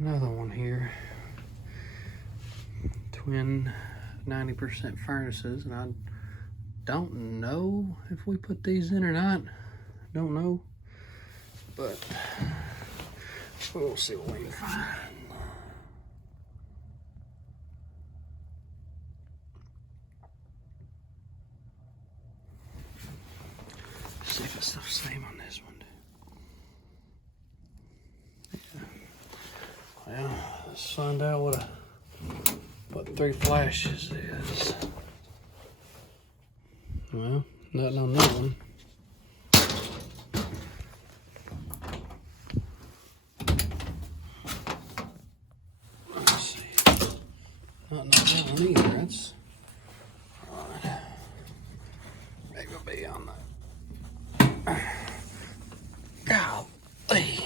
another one here. Twin 90% furnaces, and I don't know if we put these in or not. Don't know, but we'll see what we can find. See if it's the same on this one. Yeah. Well, let's find out what 3 flashes is. Well, nothing on that one. Let's see. Nothing on that one either. That's right. Maybe it'll be on that. Golly.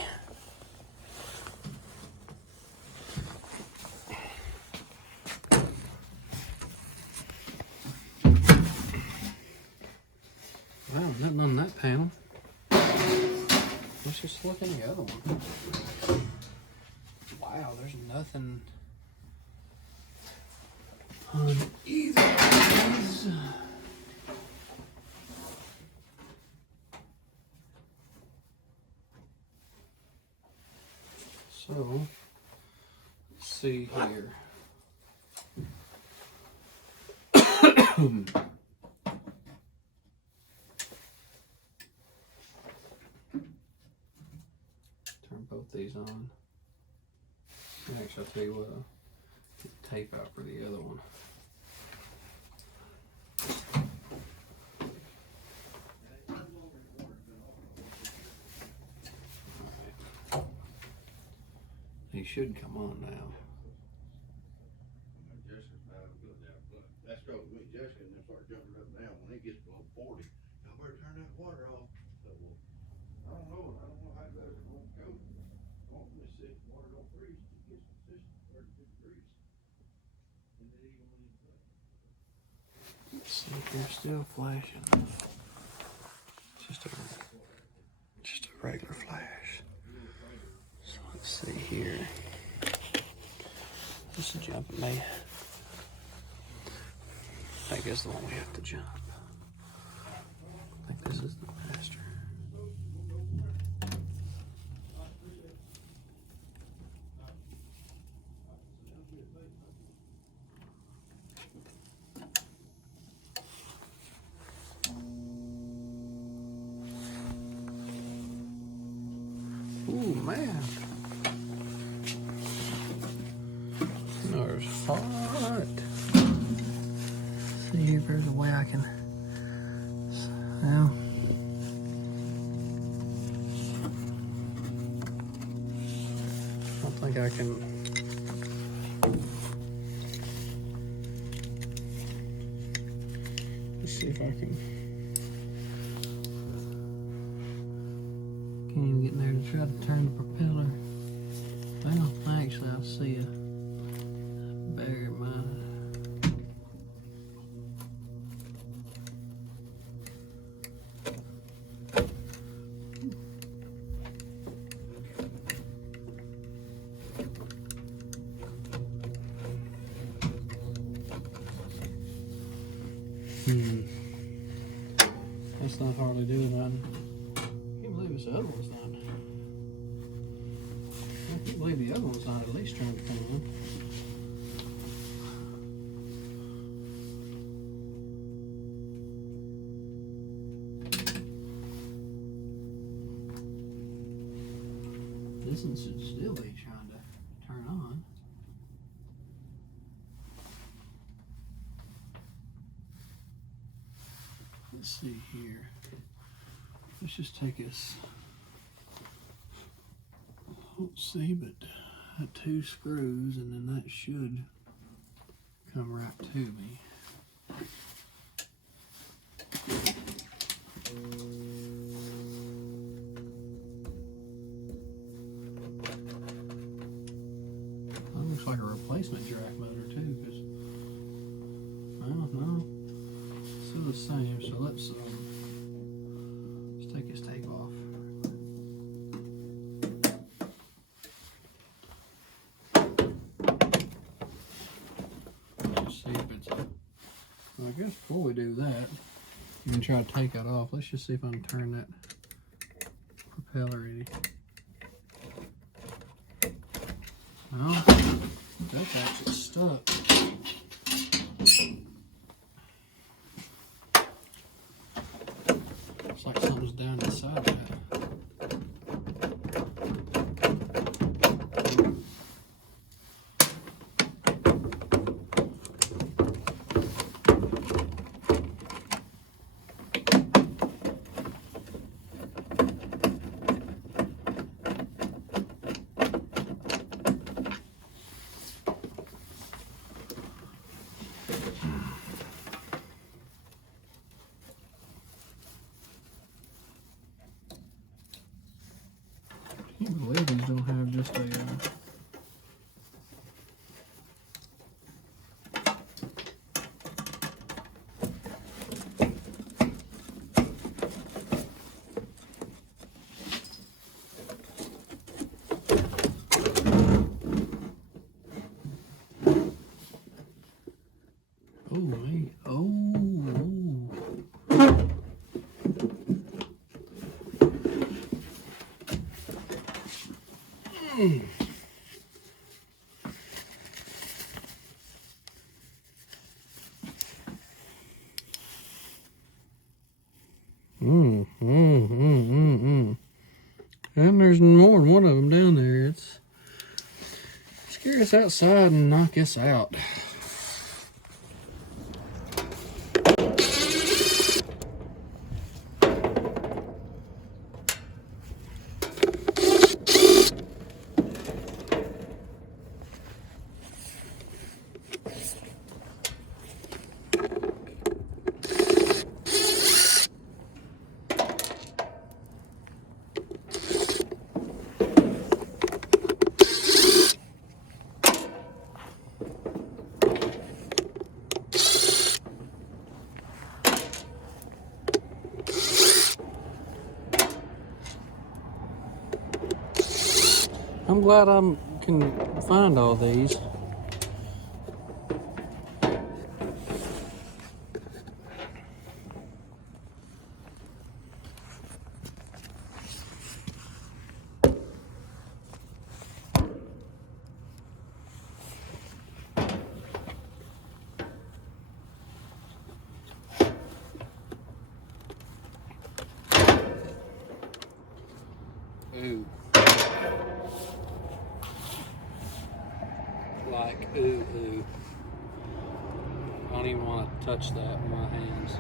Wow, nothing on that panel. Let's just look in the other one. Wow, there's nothing on either of these. So, let's see here. Turn both these on. Actually, I'll tell you what, I'll get the tape out for the other one. Right. He should come on now. That's because me and Jessica and them start jumping up and down when it gets below 40. Y'all better turn that water off. So, well, I don't know how better it won't go. Let me see if water don't freeze. It gets consistent 32 degrees. And then even when you play. Let's see if they're still flashing. Just a regular flash. So let's see here. This is jumping me. I guess the one we have to jump. I think this is the master. Ooh, man. There's hot. See if there's a way I can. Well, I don't think I can. Let's see if I can. Can't even get in there to try to turn the propeller. Well, actually, I see a bear in mine. That's not hardly doing nothing. I can't believe this other one's not. I can't believe the other one's not at least trying to come on. This one should still be trying to turn on. Let's see here. Let's just take us, let's see, but 2 screws, and then that should come right to me. That looks like a replacement jack motor too, because I don't know. Still the same. So let's take his tape off. guess before we do that, you can try to take that off. Let's just see if I can turn that propeller any. Well, that's actually stuck. Looks like something's down inside of that. I can't believe these don't have just a oh man, oh. And there's more than one of them down there. It's scare us outside and knock us out. I'm glad I can find all these. Ooh. Like, ooh. I don't even want to touch that with my hands.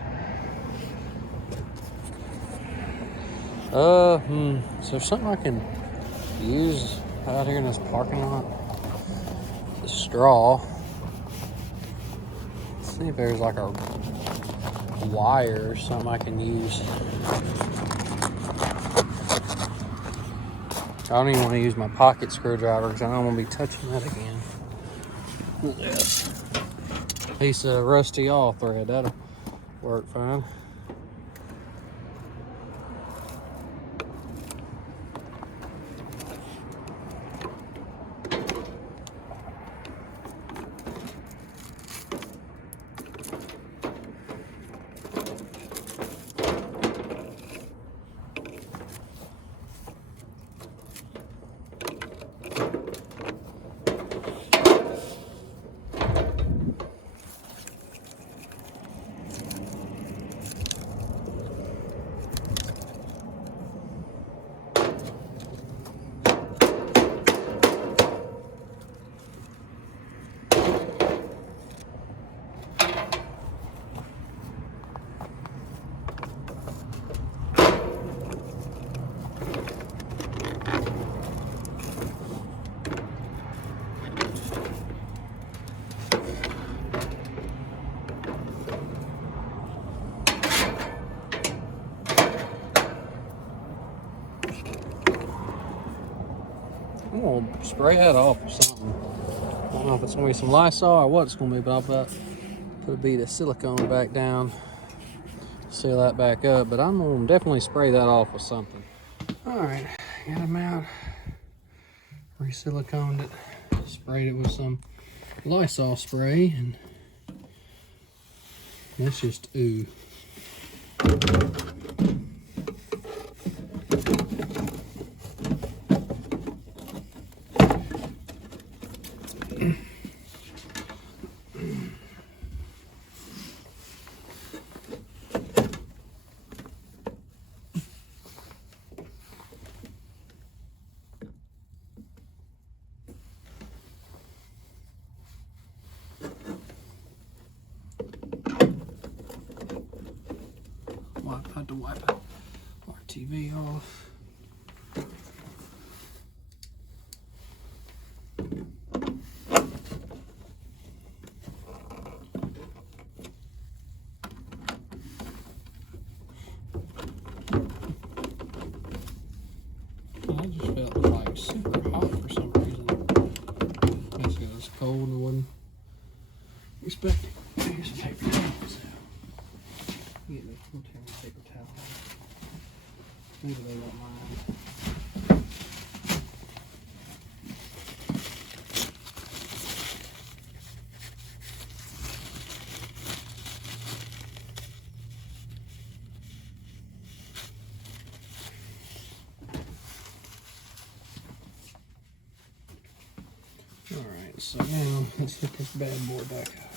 Is there something I can use out here in this parking lot? The straw. Let's see if there's like a wire or something I can use. I don't even want to use my pocket screwdriver because I don't want to be touching that again. This piece of rusty all thread, that'll work fine. I'm gonna spray that off or something. I don't know if it's gonna be some Lysol or what it's gonna be, but I'll put a bead of silicone back down, seal that back up. But I'm gonna definitely spray that off with something. All right, got them out. Re-siliconed it, sprayed it with some Lysol spray, and That's just ooh. Had to wipe our TV off. I just felt like super hot for some reason. I guess it was cold and wasn't expecting. Here's some paper towels. Get me some paper towel. Maybe they won't mind. Alright, so now let's hit this bad boy back up.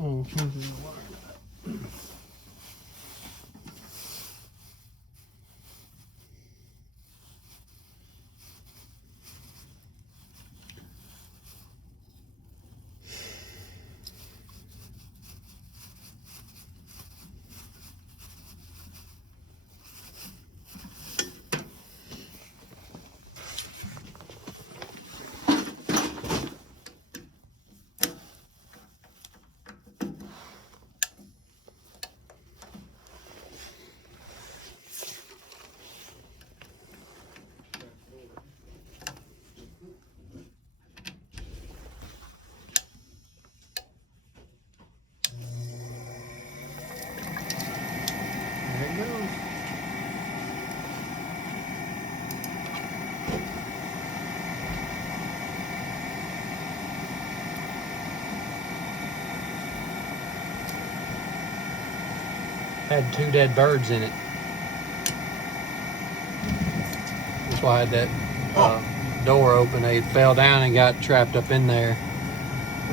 Oh, here's the wire nut. Had 2 dead birds in it. That's why I had that door open. They fell down and got trapped up in there.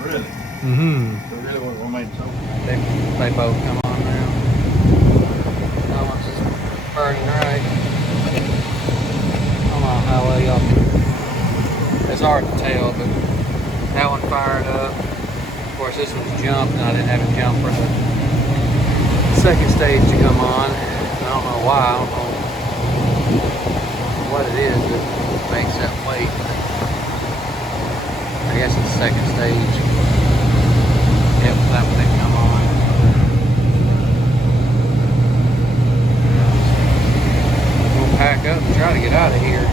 Really? Mm-hmm. They really want to remain so. They both come on now. That one's burning right. I don't know how well y'all can. It's hard to tell, but that one fired up. Of course, this one's jumped, and I didn't have a jump for the second stage to come on. I don't know why. I don't know what it is that makes that wait. I guess it's the second stage. Yep, that one didn't come on. We'll pack up and try to get out of here.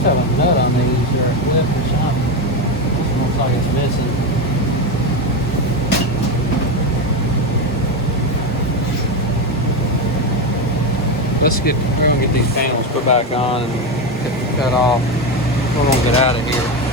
Have a nut on these or a clip or something. This looks like it's missing. We're gonna get these panels put back on and cut off. We're gonna get out of here.